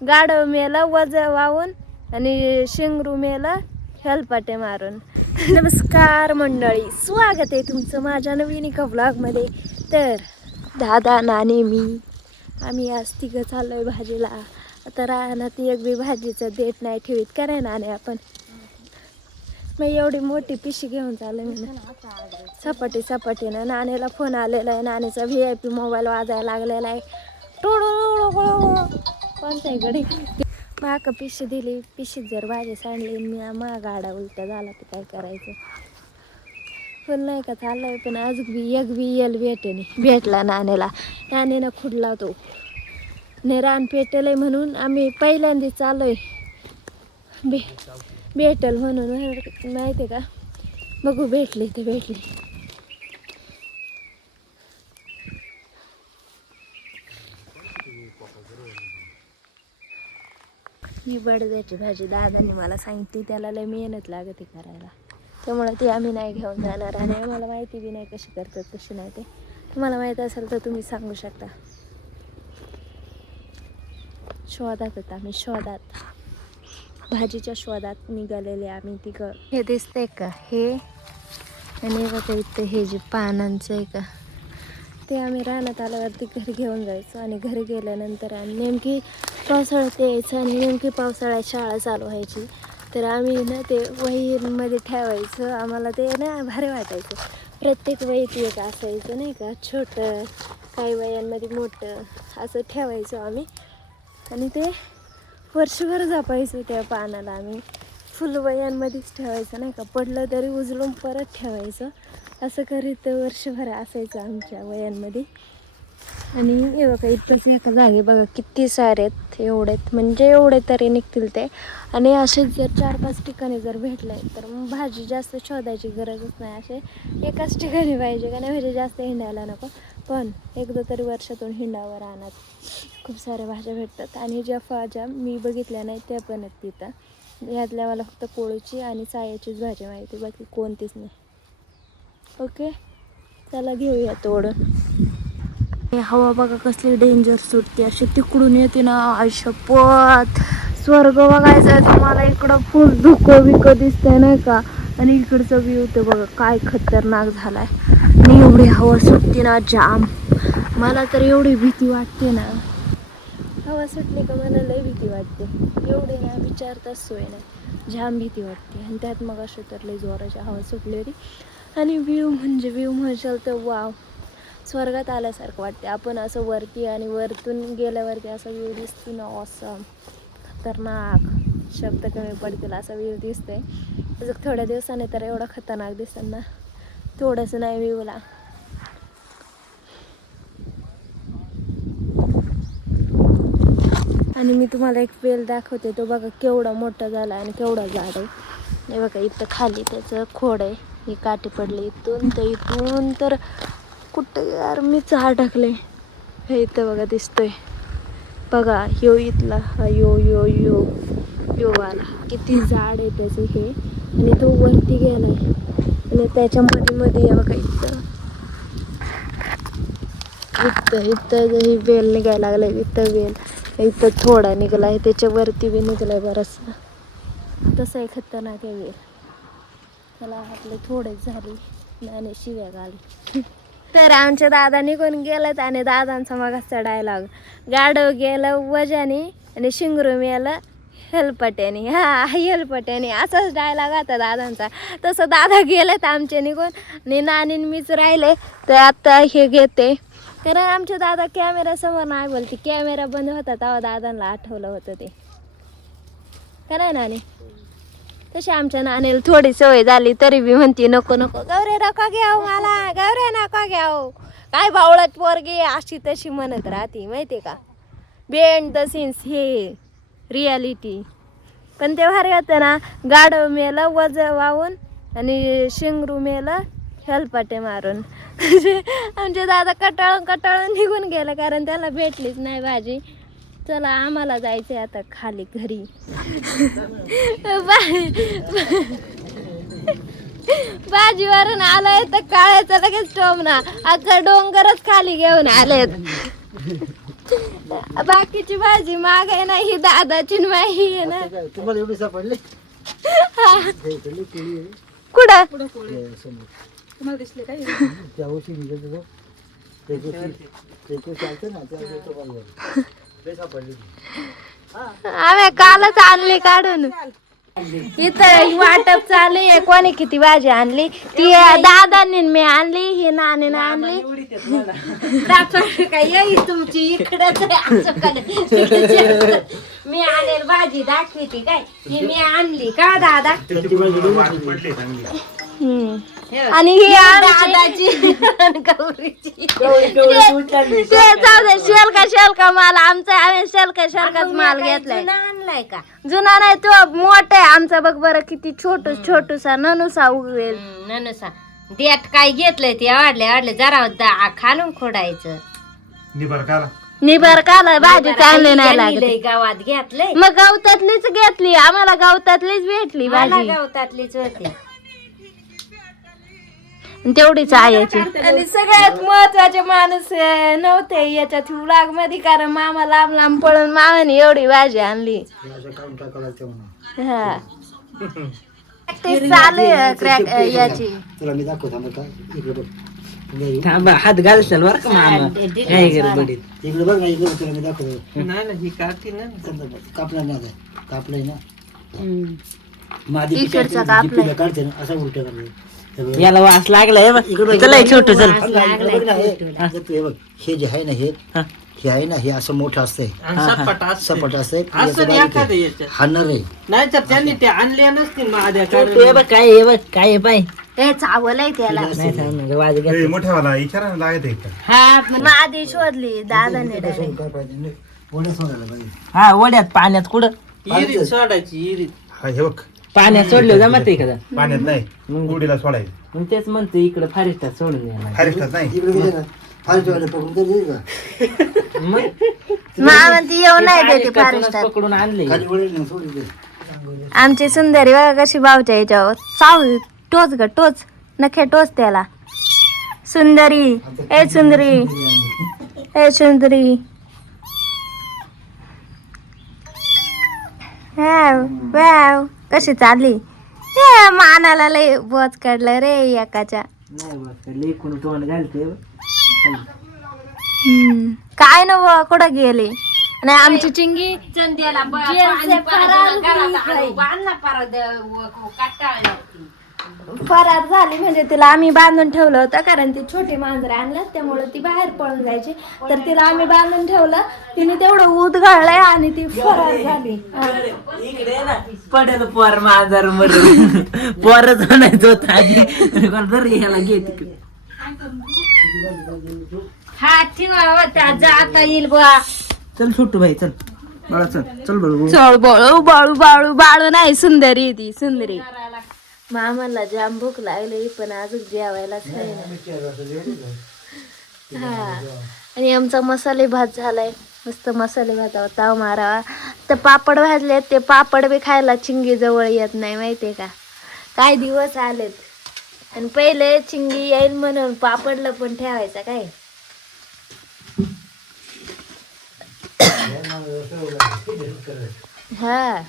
गाढव मेला वज वाहून आणि शिंगरू मेला हेलपाटे मारून. नमस्कार मंडळी, स्वागत आहे तुमचं माझ्या नवीन एका व्लॉगमध्ये. तर दादा, नानी, मी आम्ही आज तिघं चाललोय भाजीला. आता राहण्यात एक बी भाजीचं देठ नाही ठेवीत का नाही नाणे आपण. मग एवढी मोठी पिशी घेऊन चालले मी सपाटीनं. नाणीला फोन आलेला आहे, नाणीचा VIP मोबाईल वाजायला लागलेला आहे. कोणत्या इकडे माक पिशी दिली, पिशीत जर भाजी सांडली मी मा गाडा उलटा झाला तर काय करायचं. पण नाही का चाललंय, पण अजून बी एक बी यल भेटला नाणीला. नाणीनं खुडला तो ने रान पेटेल म्हणून आम्ही पहिल्यांदा चाललोय भेटल म्हणून. माहिती आहे का, बघू भेटले ते भेटले. ही बडद्याची भाजी दादाने मला सांगितली, त्याला लय मेहनत लागते करायला, त्यामुळे ती आम्ही नाही घेऊन जाणार. आणि मला माहिती बी नाही कशी करतात कशी नाही. ते तुम्हाला माहीत असेल तर तुम्ही सांगू शकता. शोधात होता आम्ही, शोधात भाजीच्या शोधात निघालेले आम्ही तिघं. हे दिसतंय का हे, आणि बघा इथं हे जे पानांचं आहे का ते आम्ही रानात आल्यावरती घरी घेऊन जायचो. आणि घरी गेल्यानंतर आणि नेमकी पावसाळ्यात यायचं आणि नेमकी पावसाळ्यात शाळा चालू व्हायची. तर आम्ही ना ते वहीमध्ये ठेवायचं. आम्हाला ते ना भारी वाटायचं. प्रत्येक वहीत एक असायचं नाही का, छोटं काही वयांमध्ये मोठं असं ठेवायचं आम्ही. आणि ते वर्षभर जपायचं त्या पानाला आम्ही. फुल वयांमध्येच ठेवायचं नाही का, पडलं तरी उचलून परत ठेवायचं. असं करीत वर्षभर असायचं आमच्या वयांमध्ये. आणि हे बघा इथंच एका जागी बघा किती सारे आहेत, एवढेत म्हणजे एवढे तरी निघतील ते. आणि असेच जर 4-5 ठिकाणी जर भेटले तर मग भाजी जास्त शोधायची गरजच नाही. असे एकाच ठिकाणी पाहिजे का नाही, म्हणजे जास्त हिंडायला नको. पण एकदा तरी वर्षातून हिंडावर आणत खूप साऱ्या भाज्या भेटतात. आणि ज्या भाज्या मी बघितल्या नाही त्या पण आहेत तिथं. यातल्या मला फक्त कोळीची आणि चायाचीच भाजी माहिती, बाकी कोणतीच नाही. ओके, चला घेऊया तोडून. हवा बघा कसली डेंजर सुटते, अशी तिकडून येते ना. आयुष्यपत स्वर्ग बघायचं आहे तुम्हाला. इकडं फुल धुकं विकं दिसतंय नाही का, आणि इकडचं व्ह्यू ते बघा काय खतरनाक झालाय. आणि एवढी हवा सुटते ना जाम, मला तर एवढी भीती वाटते ना. हवा सुटली का मला लय भीती वाटते. एवढी ना विचारताच सोय नाही, जाम भीती वाटते. आणि त्यात मग अशी तर लय जोराची हवा सुटली होती. आणि व्ह्यू म्हणशाल तर वाव, स्वर्गात आल्यासारखं वाटते. आपण असं वरती आणि वरतून गेल्यावरती असा व्ह्यू दिसतो ना, ऑसम खतरनाक, शब्द कमी पडतील असा व्ह्यू दिसतोय. अजून थोड्या दिवसाने तर एवढा खतरनाक दिसेल ना, थोडंसं नाही व्ह्यूला. आणि मी तुम्हाला एक वेल दाखवते, तो बघा केवढा मोठा झाला आणि केवढा झाड आहे. हे बघा इथं खाली त्याचं खोड आहे, ही काठी पडली इथून तर कुठं यार मी झाड टाकले. हे इथं बघा दिसतोय बघा, ह्यो इथला हा यो वाला किती झाड आहे त्याचं हे. आणि तो वरती गेलाय आणि त्याच्या मध्ये बघा इथं ही वेल निघायला लागलाय. इथं थोडा निघाला आहे, त्याच्यावरती बी निघालाय बराचसा. तसं आहे खतरनाक आहे वेल. त्याला आपले थोडेच झाली आणि शिव्या घाली. तर आमच्या दादा निघून गेलेत. आणि दादांचा मगाचा डायलॉग, गाढव गेलं वजाने आणि शिंगरू मेलं हेलपट्याने. हा हेलपट्याने असाच डायलॉग आता दादांचा. तसं दादा गेलेत आमचे निघून आणि नानी मीच राहिले. तर आता हे घेते, कारण आमचे दादा कॅमेरा समोर नाही बोलते. कॅमेरा बंद होता तेव्हा दादांना आठवलं होतं ते, काय नानी. तशी आमच्या नानीला थोडी सवय झाली तरी बी म्हणते नको गौरे नको घ्याव मला, गौरे नको घ्याव. काय बावळट पोरगी अशी तशी म्हणत राहते माहिती का. बेंड द सीन्स हे रियालिटी. पण ते भारी होतं ना, गाढव मेलं वज वाहून आणि शिंगरू मेलं हेलपाटे मारून. आमचे दादा कटाळून निघून गेलं, कारण त्याला भेटलीच नाही भाजी. चला आम्हाला जायचंय आता खाली घरी. भाजीवरून आलंय तर काळ्याचं लगेच टोमना, अख्खा डोंगरच खाली घेऊन आलेत. बाकीची भाजी माग आहे ना, ही दादाची न माही आहे ना. तुम्हाला एवढी सापडली कुठं तुम्हाला दिसले काय त्या वर्षी निघत चालतं ना त्या सापडली आम्ही कालच आणली काढून. इथं वाटप चालू आहे. कोणी किती भाजी आणली? ती दादांनी मी आणली, ही नानीने आणली. काय तुमची इकडच मी आणेल भाजी दाखवते काय, ही मी आणली का दादा. आणि ही दादाची गौरीची शेलका माल आमचा. आम्ही शेलकाच माल घेतलाय. आणलाय का जुना नाही तो मोठा आहे आमचा. बघ बरं किती छोटूसा ननुसा उगवेल. ननुसा देठ काय घेतलंय ते वाढले जरा खालून खोडायचं. निबर काला भाजी चांगली नाही लागली. गावात घेतलंय मग गवतातलीच घेतली. आम्हाला गवतातलीच भेटली भाजी. गवतातलीच होती तेवढीच आयाची. आणि सगळ्यात महत्वाचे माणूस नव्हते याच्यात व्लॉग मध्ये, कारण मामा लांब लांब पळून मामाने एवढी भाजी आणली. हा ते चालू आहे याची. तुला मी दाखवतो थांबा हात घालशाल बर का मामा काय गडबडीत. इकडे बघ ना, इकडे तुला मी दाखवतो. नाही ना ही काठी ना कापला ना, कापलाय ना इकडचा कापलाय. काढते ना असा उलट्या करते. याला वास लागलाय चला छोट चल. हे बघ हे जे आहे ना हे आहे ना, हे असं मोठं असतंय सपाट असतंय. हाणार आहे नाही तर त्यांनी ते आणले नसतील माझ्या काय काय पाय हे चावलंय त्याला. आधी शोधली दादाने. हा वड्यात पाण्यात कुठं सोडायची पाण्यात सोडलं जमत का पाण्यात नाही गुडीला सोडायचं. मग तेच म्हणते इकडे फारिस्टात सोडून द्यायला. फारिस्टात नाही मामा ती येऊ नाही देते फारिस्टात. पकडून आणले आमची सुंदरी बघा कशी भावच्या याच्यावर चाव टोच ग टोच नखे टोच त्याला. सुंदरी ए सुंदरी ए सुंदरी. वाव कशी चालली. हे मानाला लय बोच काढलं रे एकाच्या. लेखून तोंड घालते काय न कुठं गेले. आणि आमची चिंगी फरार झाली. म्हणजे तिला आम्ही बांधून ठेवलं होतं, कारण ती छोटी मांजरे आणलं त्यामुळे ती बाहेर पळून जायची. तर तिला आम्ही बांधून ठेवलं, तिने तेवढं ऊत घाललंय आणि ती फरार झाली. इकडे ना पडेल पोर माझर मरून पोरच म्हणायचं होत आधी ह्याला घे तिकडे. हा ठेवा आता येईल बुवा. चल छोटू भाई चल बाळा चल चल बळू चल बाळू बाळू बाळू बाळू नाही सुंदरी ती सुंदरी. मामाला जाम भूक लागली पण अजून जेवायलाच नाही ना. हा आणि आमचा मसाले भात झालाय. मस्त मसाले भातावर ताव मारावा. तर पापड भाजले, ते पापड बी खायला चिंगी जवळ येत नाही माहितीये का. काय दिवस आलेत. आणि पहिले चिंगी येईल म्हणून पापडला पण ठेवायचा काय. हा